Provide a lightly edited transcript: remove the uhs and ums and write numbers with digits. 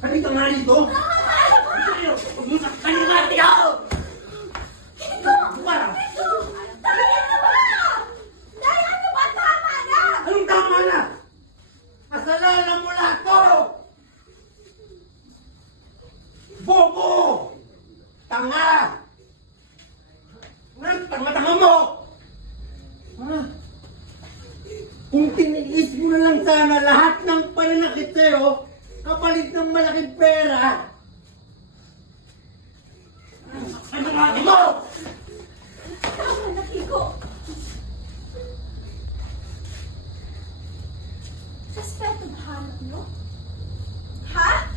Halika nga dito! Halika nga dito! Parang, Tingnan mo ba? Dahil ano ba? Tama na! anong tama na? Kasalanan mo lahat to! Bobo! Tanga! Tanga mo! Ha? Kung tiniis mo na lang sana lahat ng pananakit sa'yo, kapalit ng malaking pera. Ano nga mo? Tama na, Kiko. Respeto ba hanap nyo? Ha?